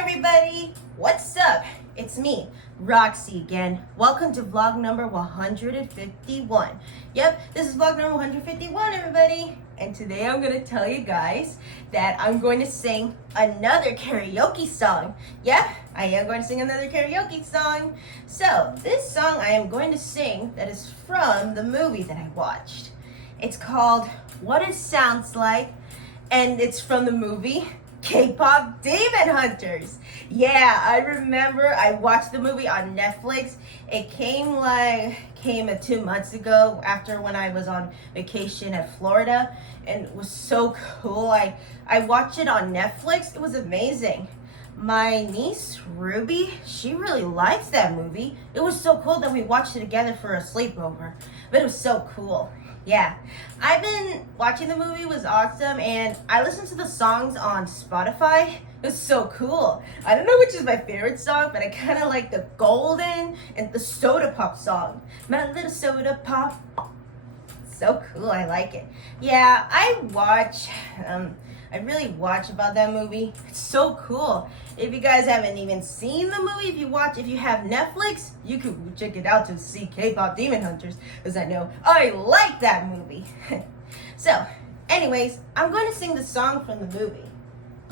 everybody! What's up? It's me, Roxy again. Welcome to vlog number 151. Yep, this is vlog number 151, everybody. And today I'm going to tell you guys that I'm going to sing another karaoke song. Yep, I am going to sing another karaoke song. So, this song I am going to sing that is from the movie that I watched. It's called What It Sounds Like, and it's from the movie K-Pop Demon Hunters. Yeah, I remember I watched the movie on Netflix. It came 2 months ago after when I was on vacation at Florida, and it was so cool. I watched it on Netflix. It was amazing. My niece Ruby, she really likes that movie. It was so cool that we watched it together for a sleepover. But it was so cool. Yeah, I've been watching the movie. It was awesome, and I listened to the songs on Spotify. It was so cool. I don't know which is my favorite song, but I kind of like the Golden and the Soda Pop song. My little soda pop. So cool, I like it. Yeah, I really watch about that movie. It's so cool. If you guys haven't even seen the movie, if you have Netflix, you could check it out to see K-Pop Demon Hunters, because I know I like that movie. So, anyways, I'm going to sing the song from the movie,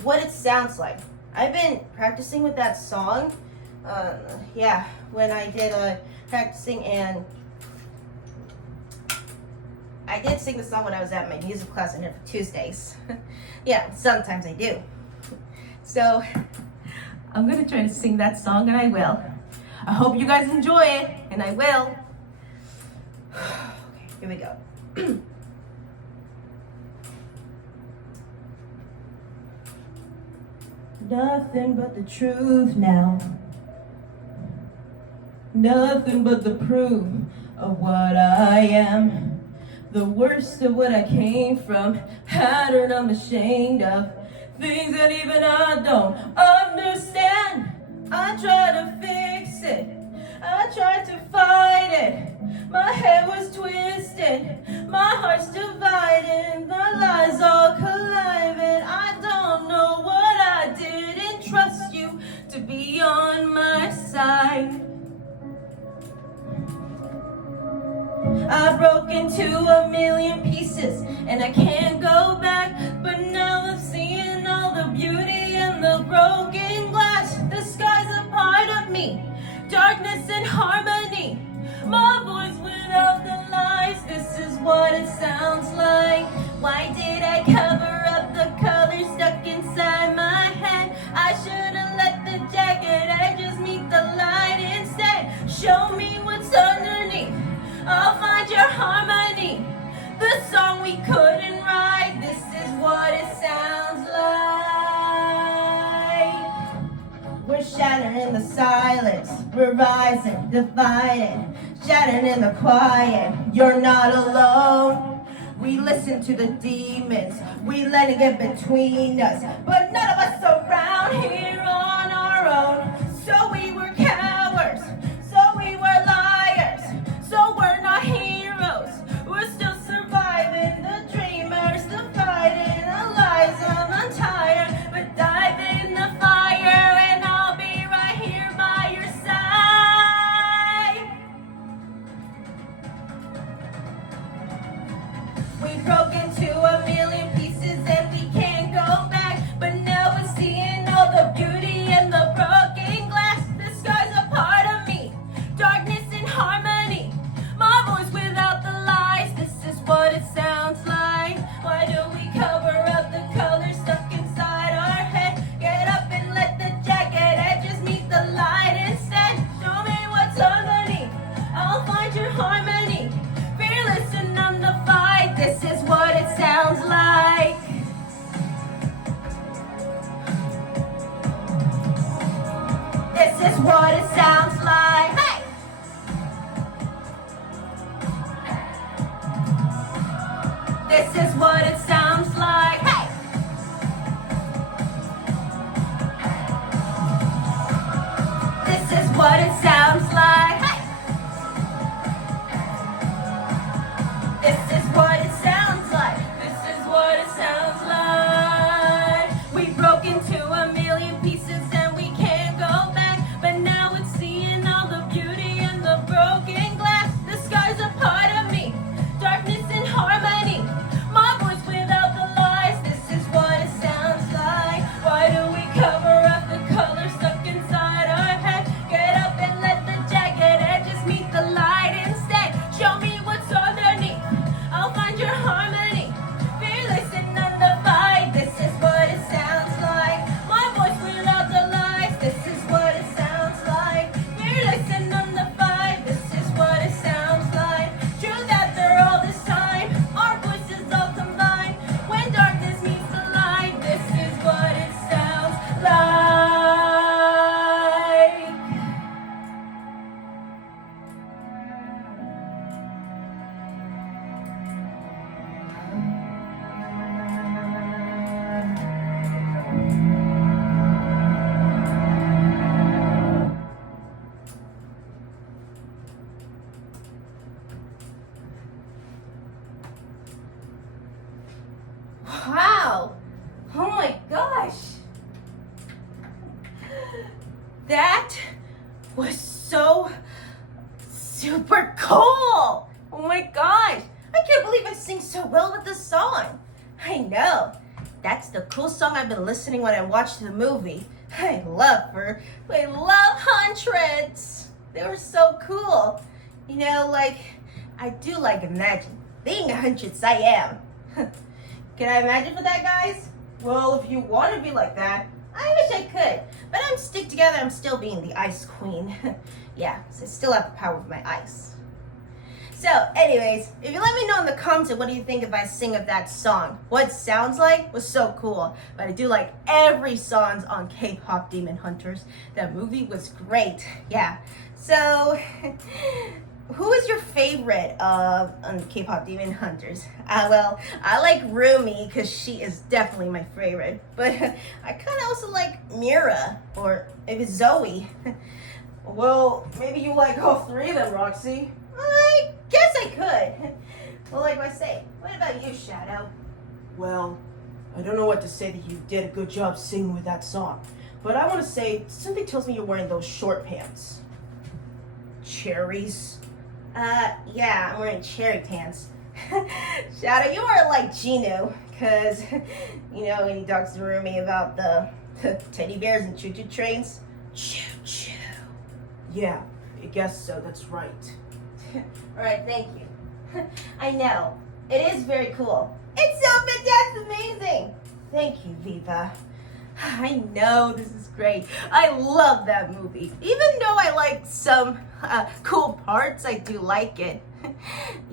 What It Sounds Like. I've been practicing with that song, when I did practicing, and I did sing the song when I was at my music class in Tuesdays. Yeah, sometimes I do. So, I'm going to try to sing that song, and I will. I hope you guys enjoy it, and I will. Okay, here we go. Nothing but the truth now. Nothing but the proof of what I am. The worst of what I came from, pattern I'm ashamed of, things that even I don't understand. I try to fix it, I tried to fight it. My head was twisted, my heart's divided, the lies all colliding. I don't know what I didn't trust you to be on my side. I broke into a million pieces and I can't go back, but now I'm seeing all the beauty in the broken glass. The sky's a part of me, darkness and harmony, my voice without the lies. This is what it sounds like. Why did I cover up the colors stuck inside my head? I should have let the jagged edges meet the light instead. Show me what's underneath, I'll find your harmony, the song we couldn't write. This is what it sounds like. We're shattering in the silence, we're rising, divided, shattering in the quiet. You're not alone. We listen to the demons, we let it get between us, but none of us around here on our own. So we were cowards, so we were liars, so we're not heroes, we're still surviving. The dreamers, the fighting, the lies, I'm tired, but dive in the fire and I'll be right here by your side. We broke into a million pieces and we can't go back, but now we're seeing all the beauty in the broken glass. The sky's a part of me, darkness and harmony, my voice without the lies. This is what it sounds like. Why do we cover up the colors stuck inside our head? Get up and let the jagged edges meet the light instead. Show me what's underneath, I'll find your harmony, fearless and undefined. This is what it sounds like. This is what it sounds like. Hey! This is what it sounds like. Hey! This is what it sounds like. Hey! This is what it sounds like. This is what it sounds like. We broke into a million pieces and we That was so super cool. Oh my gosh. I can't believe I sing so well with this song. I know. That's the cool song I've been listening when I watched the movie. I love Hundreds. They were so cool. You know, like, I do like Imagine. Being Hundreds, I am. Can I imagine for that, guys? Well, if you want to be like that, I wish I could. But I'm stick together, I'm still being the Ice Queen. Yeah, so I still have the power of my ice. So, anyways, if you let me know in the comments what do you think if I sing of that song. What it sounds like was so cool. But I do like every songs on K-pop Demon Hunters. That movie was great. Yeah. So, who is your favorite on K-pop Demon Hunters? Well, I like Rumi because she is definitely my favorite. But I kind of also like Mira or maybe Zoe. Well, maybe you like all three of them, Roxy. I guess I could. Well, like I say, what about you, Shadow? Well, I don't know what to say that you did a good job singing with that song. But I want to say, something tells me you're wearing those short pants. Cherries? Yeah, I'm wearing cherry pants. Shadow, you are like Gino, because, you know, when he talks to Rumi about the teddy bears and choo-choo trains. Choo-choo. Yeah, I guess so, that's right. Alright, thank you. I know, it is very cool. It's so fantastic, amazing. Thank you, Viva. I know, this is great. I love that movie. Even though I like some cool parts, I do like it.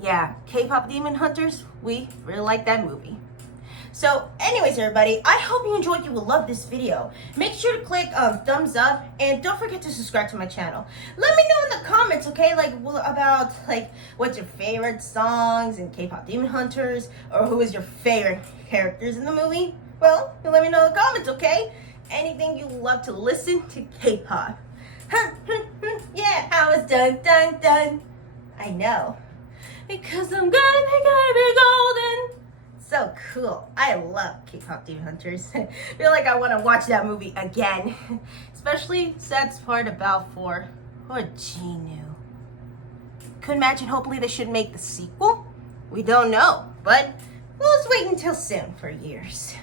Yeah, K-pop Demon Hunters, we really like that movie. So anyways, everybody, I hope you enjoyed. You will love this video. Make sure to click thumbs up and don't forget to subscribe to my channel. Let me know in the comments, okay, like about like what's your favorite songs in K-pop Demon Hunters, or who is your favorite characters in the movie. Well, you let me know in the comments, okay? Anything you love to listen to K-pop. Yeah, how it's done. I know. Because I'm gonna be golden. So cool. I love K-pop Demon Hunters. I feel like I want to watch that movie again. Especially Sad's part about for Genu. Could imagine hopefully they should make the sequel. We don't know, but we'll just wait until soon for years.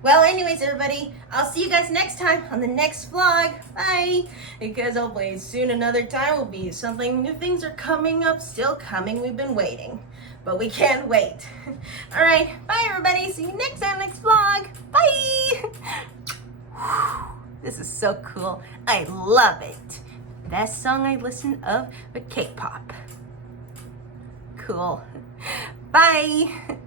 Well, anyways, everybody, I'll see you guys next time on the next vlog. Bye. Because hopefully soon another time will be something new. Things are coming up, still coming. We've been waiting, but we can't wait. All right. Bye, everybody. See you next time, next vlog. Bye. This is so cool. I love it. Best song I listen of the K-pop. Cool. Bye.